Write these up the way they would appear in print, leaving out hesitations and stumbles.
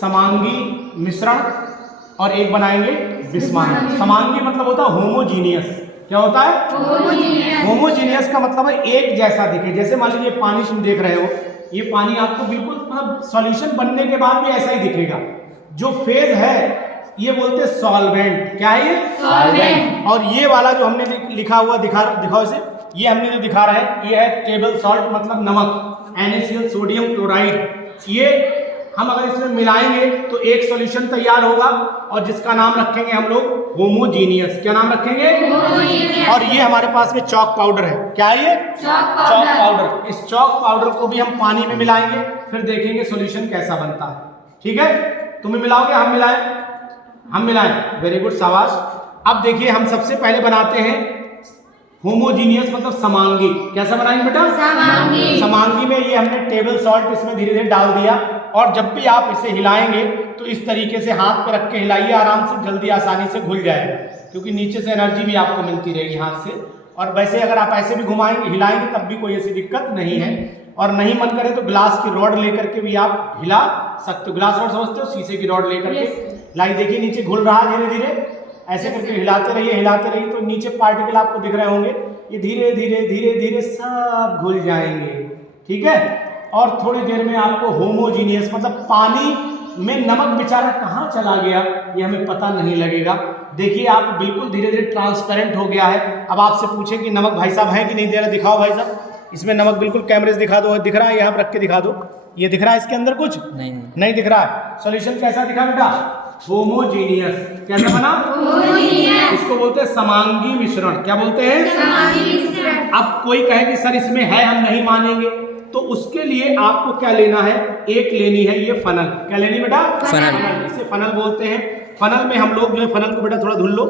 समांगी मिश्रण और एक बनाएंगे विषमांगी। समांगी मतलब होता है होमोजीनियस। क्या होता है? होमोजीनियस का मतलब है एक जैसा दिखे। जैसे मान लीजिए पानी तुम देख रहे हो, ये पानी आपको बिल्कुल मतलब सॉल्यूशन बनने के बाद भी ऐसा ही दिखेगा। जो फेज है ये बोलते हैं सॉल्वेंट। क्या है ये? सॉल्वेंट। और ये वाला जो हमने लिखा हुआ दिखाओ इसे, ये हमने जो दिखा रहा है ये है टेबल सॉल्ट मतलब नमक, NaCl सोडियम क्लोराइड। ये हम अगर इसमें मिलाएंगे तो एक सॉल्यूशन तैयार होगा और जिसका नाम रखेंगे हम लोग होमोजीनियस। क्या नाम रखेंगे? होमोजीनियस। और ये हमारे पास में चॉक पाउडर है। क्या है ये? Chalk powder. इस चॉक पाउडर को भी हम पानी में मिलाएंगे, फिर देखेंगे सॉल्यूशन कैसा बनता है। ठीक है, तुम्हें मिलाओगे? हम मिलाएं? हम मिलाएं। वेरी गुड, शाबाश। अब देखिए हम सबसे पहले बनाते हैं होमोजीनियस मतलब समांगी। कैसा बनाएंगे बेटा? समांगी। समांगी में ये हमने टेबल सॉल्ट इसमें धीरे धीरे डाल दिया और जब भी आप इसे हिलाएंगे तो इस तरीके से हाथ पे रख के हिलाइए, आराम से जल्दी आसानी से घुल जाएगा, क्योंकि नीचे से एनर्जी भी आपको मिलती रहेगी हाथ से। और वैसे अगर आप ऐसे भी घुमाएंगे हिलाएंगे तब भी कोई ऐसी दिक्कत नहीं है। और नहीं मन करे तो ग्लास की रॉड लेकर के भी आप हिला सकते हो। ग्लास रॉड समझते हो? शीशे की रॉड लेकर के लाइक देखिए नीचे घुल रहा है धीरे धीरे। ऐसे करके हिलाते रहिए तो नीचे पार्टिकल आपको दिख रहे होंगे, ये धीरे धीरे सब घुल जाएंगे। ठीक है, और थोड़ी देर में आपको होमोजीनियस मतलब पानी में नमक बेचारा कहाँ चला गया ये हमें पता नहीं लगेगा। देखिए आप बिल्कुल धीरे धीरे ट्रांसपेरेंट हो गया है। अब आपसे पूछे कि नमक भाई साहब है कि नहीं दे रहा, दिखाओ भाई साहब। इसमें नमक बिल्कुल कैमरे से दिखा दो, दिख रहा है? यहाँ पर रख के दिखा दो। ये दिख रहा है इसके अंदर कुछ? नहीं दिख रहा है। सॉल्यूशन कैसा दिखा बेटा? होमोजीनियस। कैसा बना? होमोजीनियस। इसको बोलते हैं समांगी मिश्रण। क्या बोलते हैं? समांगी मिश्रण। अब कोई कहे कि सर इसमें है, हम नहीं मानेंगे, तो उसके लिए आपको क्या लेना है? एक लेनी है ये फनल। क्या लेनी बेटा? फनल। इसे फनल बोलते हैं। फनल में हम लोग जो है फनल को बेटा थोड़ा धुल लो,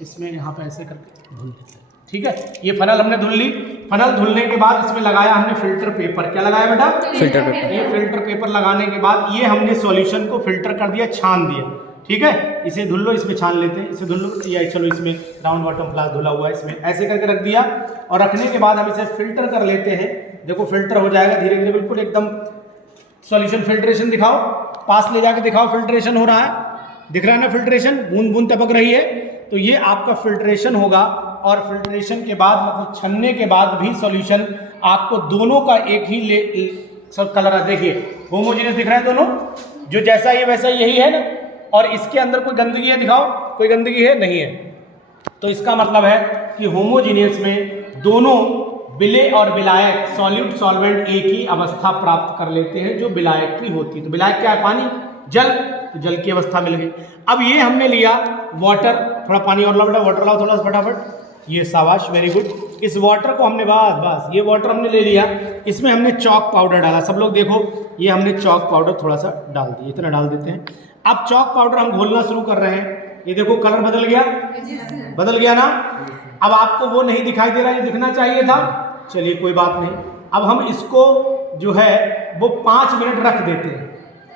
इसमें यहाँ पे ऐसे करके धुल देते हैं। ठीक है, ये फनल हमने धुल ली। फनल धुलने के बाद इसमें लगाया हमने फिल्टर पेपर। क्या लगाया बेटा? Filter paper. ये फिल्टर पेपर लगाने के बाद ये हमने सॉल्यूशन को फिल्टर कर दिया, छान दिया। ठीक है, इसे धुल लो, इसमें छान लेते हैं। इसे धुल लो या चलो इसमें राउंड बॉटम फ्लास धुला हुआ है, इसमें ऐसे करके रख दिया। और रखने के बाद हम इसे फिल्टर कर लेते हैं। देखो फिल्टर हो जाएगा धीरे धीरे, बिल्कुल एकदम सॉल्यूशन फिल्ट्रेशन दिखाओ, पास ले जाके दिखाओ। फिल्ट्रेशन हो रहा है, दिख रहा है ना? फिल्ट्रेशन बूंद बूंद टपक रही है। तो ये आपका फिल्ट्रेशन होगा और फिल्ट्रेशन के बाद मतलब छन्ने के बाद भी सॉल्यूशन आपको दोनों का एक ही सब कलर है। देखिए होमोजेनियस दिख रहा है दोनों, जो जैसा ये वैसा यही है ना। और इसके अंदर कोई गंदगी है? दिखाओ, कोई गंदगी है? नहीं है। तो इसका मतलब है कि होमोजीनियस में दोनों विलेय और विलायक सॉल्यूट सॉल्वेंट एक ही अवस्था प्राप्त कर लेते हैं जो विलायक की होती है। तो विलायक क्या है? पानी, जल। तो जल की अवस्था मिल गई। अब ये हमने लिया वाटर, थोड़ा पानी और लाओ बेटा, वाटर लाओ थोड़ा सा फटाफट। ये शाबाश, वेरी गुड। इस वाटर को हमने बस ये वाटर हमने ले लिया। इसमें हमने चॉक पाउडर डाला। सब लोग देखो, ये हमने चॉक पाउडर थोड़ा सा डाल दिया, इतना डाल देते हैं। अब चॉक पाउडर हम घोलना शुरू कर रहे हैं। ये देखो कलर बदल गया, बदल गया ना? अब आपको वो नहीं दिखाई दे रहा, ये दिखना चाहिए था। चलिए कोई बात नहीं। अब हम इसको जो है वो 5 मिनट रख देते हैं।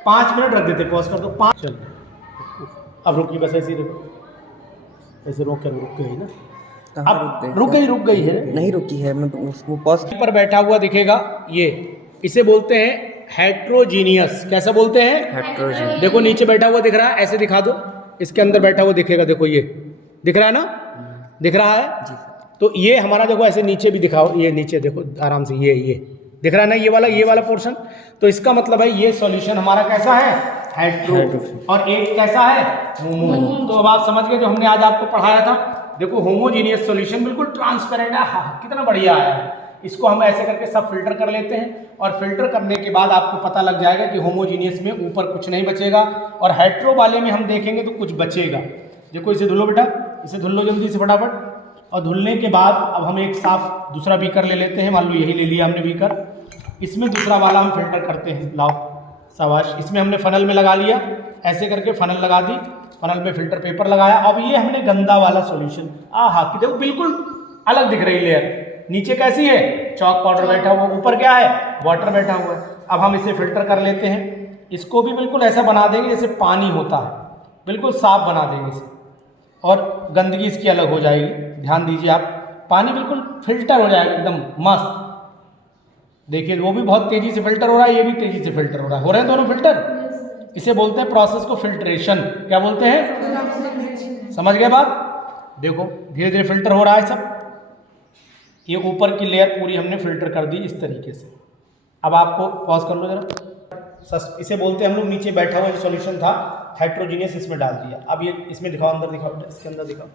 5 मिनट रख देते, पॉज कर दो। 5 चल, अब रुकी, बस ऐसे ऐसे रोक गई ना? अब रुक गई है? नहीं रुकी है, मैं उसको पॉज पर बैठा हुआ दिखेगा। ये इसे बोलते हैं हेट्रोजीनियस। कैसा बोलते हैं? हेट्रोजीनियस। देखो नीचे बैठा हुआ दिख रहा है, ऐसे दिखा दो। इसके अंदर बैठा हुआ दिखेगा, देखो ये दिख रहा है ना? दिख रहा है जी। तो ये हमारा देखो ऐसे नीचे भी दिखाओ, ये नीचे देखो आराम से, ये दिख रहा है ना? ये वाला पोर्शन। तो इसका मतलब है ये सॉल्यूशन हमारा कैसा है? हेट्रो। और एक कैसा है? होमो। तो अब आप समझ गए जो हमने आज आपको पढ़ाया था। देखो होमोजीनियस सॉल्यूशन बिल्कुल ट्रांसपेरेंट है। हाँ, कितना बढ़िया आया है। इसको हम ऐसे करके सब फिल्टर कर लेते हैं और फिल्टर करने के बाद आपको पता लग जाएगा कि होमोजीनियस में ऊपर कुछ नहीं बचेगा और हेट्रो वाले में हम देखेंगे तो कुछ बचेगा। देखो इसे धुलो बेटा, इसे धुल लो जल्दी से फटाफट। और धुलने के बाद अब हम एक साफ दूसरा बीकर ले लेते हैं। मान लो यही ले लिया हमने बीकर, इसमें दूसरा वाला हम फिल्टर करते हैं। लाओ, शाबाश। इसमें हमने फनल में लगा लिया, ऐसे करके फनल लगा दी, फनल में फिल्टर पेपर लगाया। अब ये हमने गंदा वाला सॉल्यूशन, कि देखो बिल्कुल अलग दिख रही लेयर। नीचे कैसी है? चॉक पाउडर बैठा हुआ, ऊपर क्या है? वाटर बैठा हुआ है। अब हम इसे फिल्टर कर लेते हैं। इसको भी बिल्कुल ऐसा बना देंगे जैसे पानी होता है, बिल्कुल साफ बना देंगे इसे, और गंदगी इसकी अलग हो जाएगी। ध्यान दीजिए आप, पानी बिल्कुल फिल्टर हो जाएगा एकदम मस्त। देखिए वो भी बहुत तेजी से फिल्टर हो रहा है, ये भी तेजी से फिल्टर हो रहा है। हो रहे हैं दोनों फिल्टर? इसे बोलते हैं प्रोसेस को फिल्ट्रेशन। क्या बोलते हैं? समझ गए बात? देखो धीरे धीरे फिल्टर हो रहा है सब। ये ऊपर की लेयर पूरी हमने फिल्टर कर दी इस तरीके से। अब आपको पॉज कर लो जरा। इसे बोलते हैं हम लोग, नीचे बैठा हुआ जो सॉल्यूशन था हेट्रोजीनियस इसमें डाल दिया। अब ये इसमें दिखाओ, अंदर दिखाओ, इसके अंदर दिखाओ।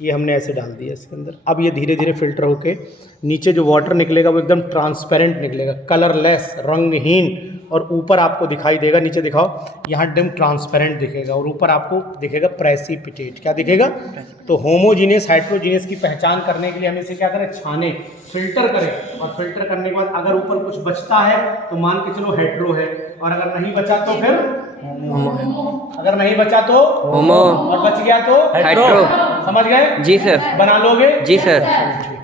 ये हमने ऐसे डाल दिया इसके अंदर। अब ये धीरे धीरे फिल्टर होके नीचे जो वाटर निकलेगा वो एकदम ट्रांसपेरेंट निकलेगा, कलरलेस, रंगहीन। और ऊपर आपको दिखाई देगा, नीचे दिखाओ, यहाँ एकदम ट्रांसपेरेंट दिखेगा और ऊपर आपको दिखेगा प्रेसिपिटेट। क्या दिखेगा? तो होमोजीनियस हाइड्रोजीनियस की पहचान करने के लिए हमें इसे क्या करें? छाने, फिल्टर करें। और फिल्टर करने के बाद अगर ऊपर कुछ बचता है तो मान के चलो हेट्रो है, और अगर नहीं बचा तो फिर होमो है। अगर नहीं बचा तो होमो। और बच गया तो हेट्रो। समझ गए? जी सर। बना लोगे? जी सर।